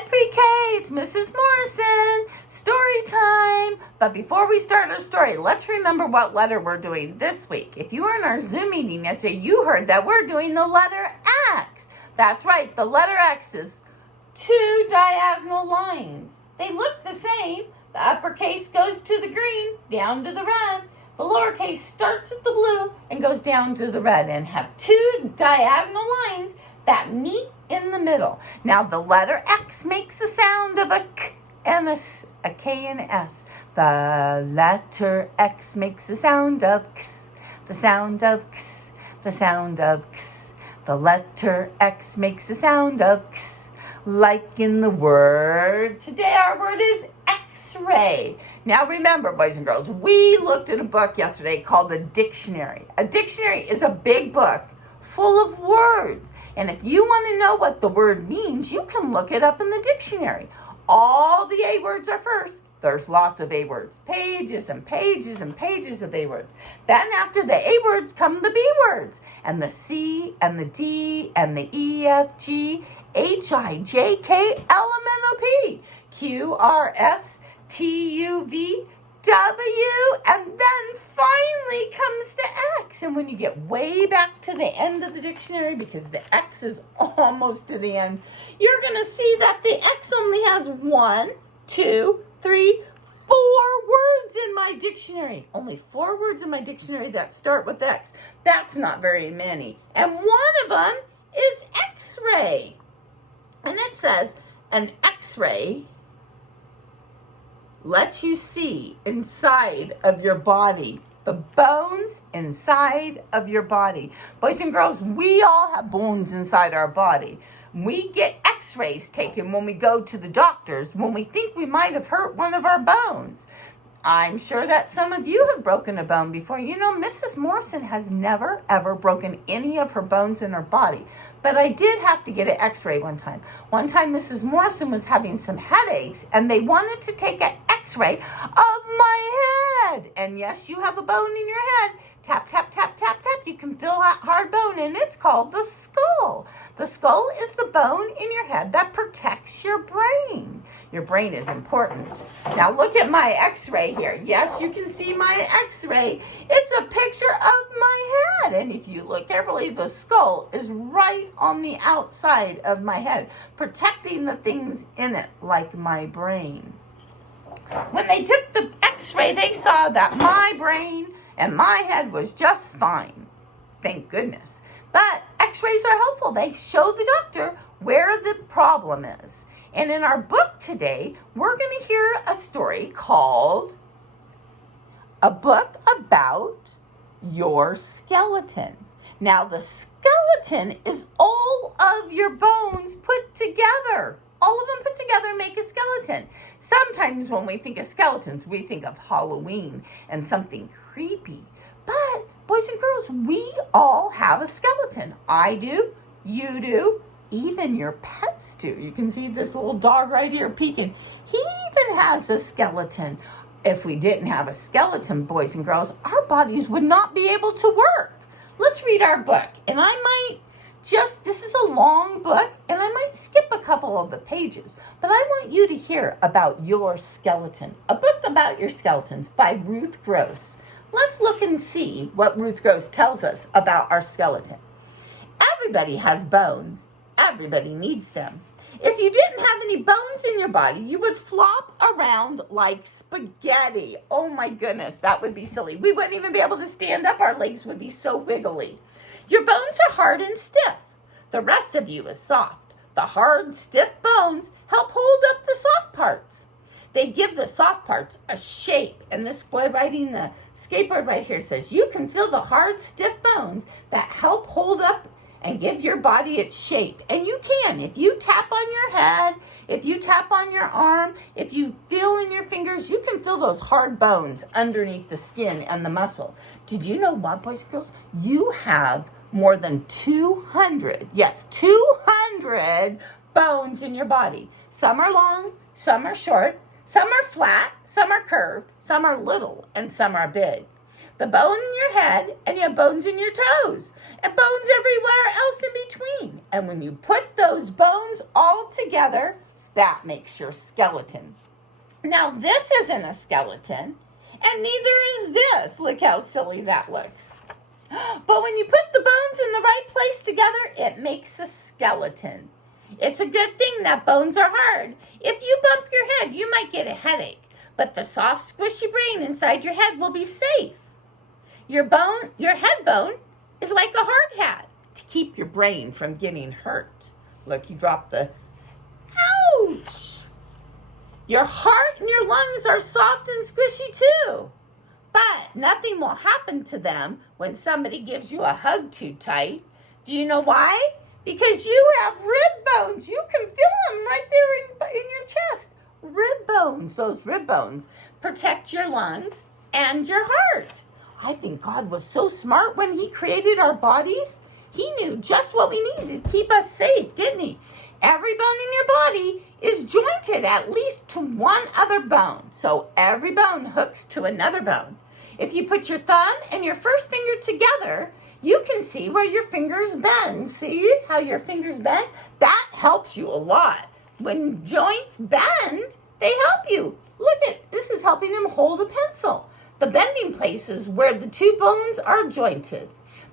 Hi, Pre-K, it's Mrs. Morrison. Story time. But before we start our story, let's remember what letter we're doing this week. If you were in our Zoom meeting yesterday, you heard that we're doing the letter X. That's right, the letter X is two diagonal lines. They look the same. The uppercase goes to the green, down to the red. The lowercase starts at the blue and goes down to the red and have two diagonal lines that meet in the middle. Now the letter X makes the sound of a K and a S, a K and a S. The letter X makes the sound of X, the sound of X, the sound of X. The letter X makes the sound of X, like in the word. Today our word is X-ray. Now remember, boys and girls, we looked at a book yesterday called a dictionary. A dictionary is a big book full of words. And if you want to know what the word means, you can look it up in the dictionary. All the A words are first. There's lots of A words. Pages and pages and pages of A words. Then after the A words come the B words. And the C and the D and the E, F, G, H, I, J, K, L, M, N, O, P, Q, R, S, T, U, V, W, and then finally comes the X. And when you get way back to the end of the dictionary, because the X is almost to the end, you're going to see that the X only has 1, 2, 3, 4 words in my dictionary. Only 4 words in my dictionary that start with X. That's not very many. And one of them is X-ray. And it says an X-ray lets you see inside of your body, the bones inside of your body. Boys and girls, we all have bones inside our body. We get X-rays taken when we go to the doctors when we think we might have hurt one of our bones. I'm sure that some of you have broken a bone before. You know, Mrs. Morrison has never, ever broken any of her bones in her body. But I did have to get an X-ray one time. One time, Mrs. Morrison was having some headaches, and they wanted to take an X-ray of my head. And yes, you have a bone in your head. Tap, tap, tap, tap, tap. You can feel that hard bone, and it's called the skull. The skull is the bone in your head that protects your brain. Your brain is important. Now look at my X-ray here. Yes, you can see my X-ray. It's a picture of my head. And if you look carefully, the skull is right on the outside of my head, protecting the things in it, like my brain. When they took the X-ray, they saw that my brain and my head was just fine. Thank goodness. But X-rays are helpful. They show the doctor where the problem is. And in our book today, we're going to hear a story called A Book About Your Skeleton. Now, the skeleton is all of your bones put together. All of them put together make a skeleton. Sometimes when we think of skeletons, we think of Halloween and something creepy. But, boys and girls, we all have a skeleton. I do, you do, even your pets do. You can see this little dog right here peeking. He even has a skeleton. If we didn't have a skeleton, boys and girls, our bodies would not be able to work. Let's read our book. And I might this is a long book, and I might skip a couple of the pages, but I want you to hear about your skeleton. A book about your skeletons by Ruth Gross. Let's look and see what Ruth Gross tells us about our skeleton. Everybody has bones. Everybody needs them. If you didn't have any bones in your body, you would flop around like spaghetti. Oh my goodness, that would be silly. We wouldn't even be able to stand up. Our legs would be so wiggly. Your bones are hard and stiff. The rest of you is soft. The hard, stiff bones help hold up the soft parts. They give the soft parts a shape. And this boy riding the skateboard right here says, you can feel the hard, stiff bones that help hold up and give your body its shape. And you can. If you tap on your head, if you tap on your arm, if you feel in your fingers, you can feel those hard bones underneath the skin and the muscle. Did you know what, boys and girls? You have more than 200, yes, 200 bones in your body. Some are long, some are short, some are flat, some are curved, some are little, and some are big. The bone in your head, and you have bones in your toes, and bones everywhere else in between. And when you put those bones all together, that makes your skeleton. Now, this isn't a skeleton, and neither is this. Look how silly that looks. But when you put the bones in the right place together, it makes a skeleton. It's a good thing that bones are hard. If you bump your head, you might get a headache, but the soft, squishy brain inside your head will be safe. Your head bone, is like a hard hat to keep your brain from getting hurt. Look, you dropped the, ouch! Your heart and your lungs are soft and squishy too. But nothing will happen to them when somebody gives you a hug too tight. Do you know why? Because you have rib bones. You can feel them right there in your chest. Rib bones, those rib bones protect your lungs and your heart. I think God was so smart when he created our bodies. He knew just what we needed to keep us safe, didn't he? Every bone in your body is jointed at least to one other bone. So every bone hooks to another bone. If you put your thumb and your first finger together, you can see where your fingers bend. See how your fingers bend? That helps you a lot. When joints bend, they help you. Look at, this is helping him hold a pencil. The bending places where the two bones are jointed.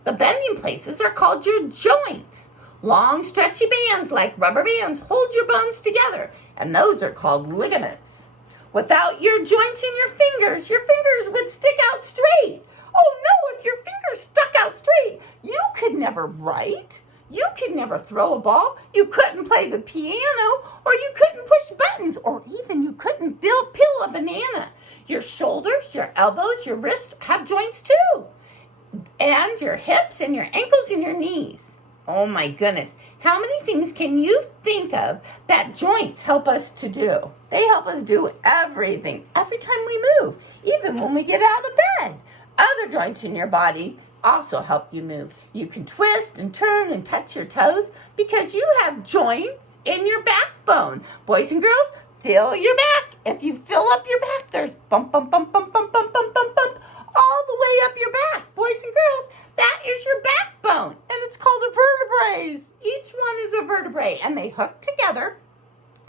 The bending places are called your joints. Long, stretchy bands like rubber bands hold your bones together, and those are called ligaments. Without your joints in your fingers would stick out straight. Oh no, if your fingers stuck out straight, you could never write. You could never throw a ball. You couldn't play the piano, or you couldn't push buttons, or even you couldn't peel a banana. Your shoulders, your elbows, your wrists have joints too. And your hips and your ankles and your knees. Oh my goodness. How many things can you think of that joints help us to do? They help us do everything, every time we move, even when we get out of bed. Other joints in your body also help you move. You can twist and turn and touch your toes because you have joints in your backbone. Boys and girls, feel your back. If you fill up your back, there's bump, bump, bump, bump, bump, bump, bump, bump, bump, all the way up your back. Boys and girls, that is your backbone, and it's called a vertebrae. Each one is a vertebrae, and they hook together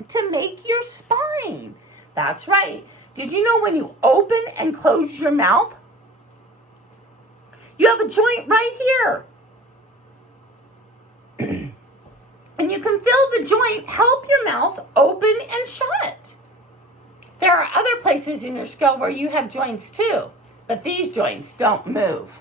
to make your spine. That's right. Did you know when you open and close your mouth, you have a joint right here? And you can feel the joint help your mouth open and shut. There are other places in your skull where you have joints too, but these joints don't move.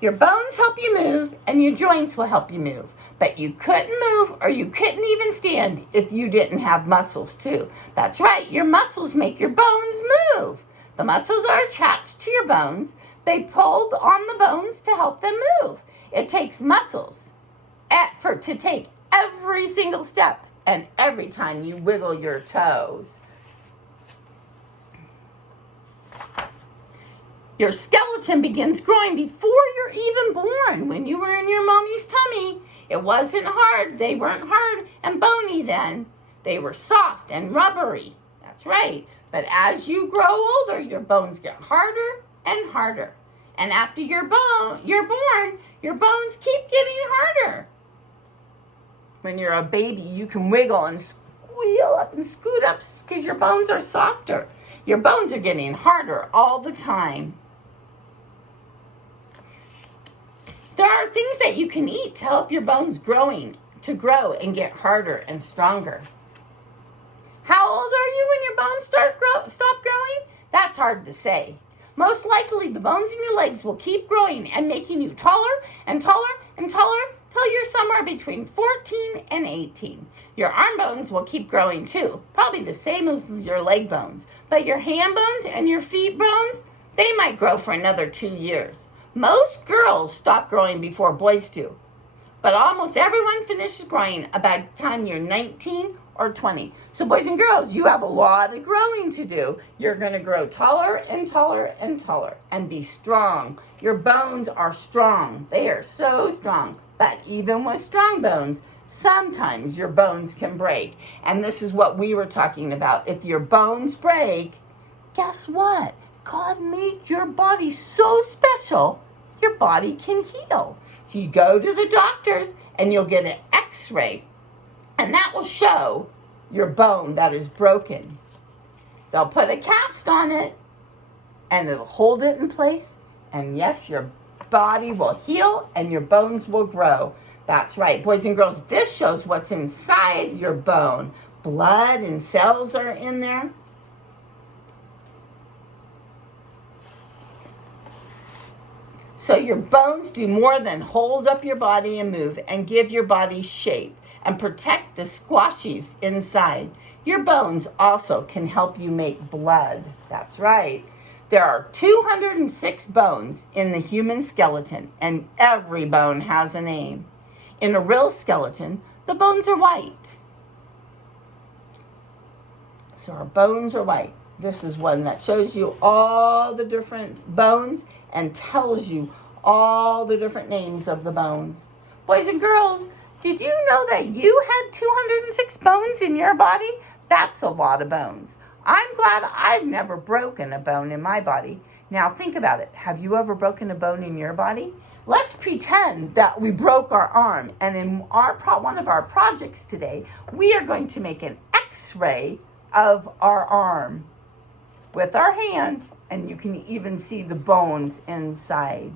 Your bones help you move, and your joints will help you move. But you couldn't move, or you couldn't even stand if you didn't have muscles too. That's right, your muscles make your bones move. The muscles are attached to your bones. They pulled on the bones to help them move. It takes muscles to take every single step and every time you wiggle your toes. Your skeleton begins growing before you're even born. When you were in your mommy's tummy, it wasn't hard. They weren't hard and bony then. They were soft and rubbery. That's right. But as you grow older, your bones get harder and harder. And after you're born, your bones keep getting harder. When you're a baby, you can wiggle and squeal up and scoot up because your bones are softer. Your bones are getting harder all the time. There are things that you can eat to help your bones grow and get harder and stronger. How old are you when your bones stop growing? That's hard to say. Most likely, the bones in your legs will keep growing and making you taller and taller and taller till you're somewhere between 14 and 18. Your arm bones will keep growing too, probably the same as your leg bones. But your hand bones and your feet bones, they might grow for another 2 years. Most girls stop growing before boys do, but almost everyone finishes growing about the time you're 19 or 20. So boys and girls, you have a lot of growing to do. You're going to grow taller and taller and taller and be strong. Your bones are strong. They are so strong. But even with strong bones, sometimes your bones can break. And this is what we were talking about. If your bones break, guess what? God made your body so special, your body can heal. So you go to the doctors and you'll get an x-ray, and that will show your bone that is broken. They'll put a cast on it, and it'll hold it in place. And yes, your body will heal and your bones will grow. That's right, boys and girls. This shows what's inside your bone. Blood and cells are in there. So your bones do more than hold up your body and move and give your body shape and protect the squashies inside. Your bones also can help you make blood. That's right. There are 206 bones in the human skeleton, and every bone has a name. In a real skeleton, the bones are white. So our bones are white. This is one that shows you all the different bones and tells you all the different names of the bones. Boys and girls, did you know that you had 206 bones in your body? That's a lot of bones. I'm glad I've never broken a bone in my body. Now think about it. Have you ever broken a bone in your body? Let's pretend that we broke our arm, and in one of our projects today, we are going to make an X-ray of our arm with our hand, and you can even see the bones inside.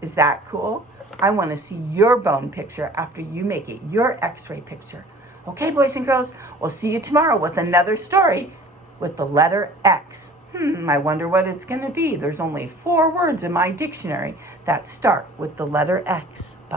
Is that cool? I want to see your bone picture after you make it your X-ray picture. Okay, boys and girls, we'll see you tomorrow with another story with the letter X. I wonder what it's going to be. There's only 4 words in my dictionary that start with the letter X. Bye.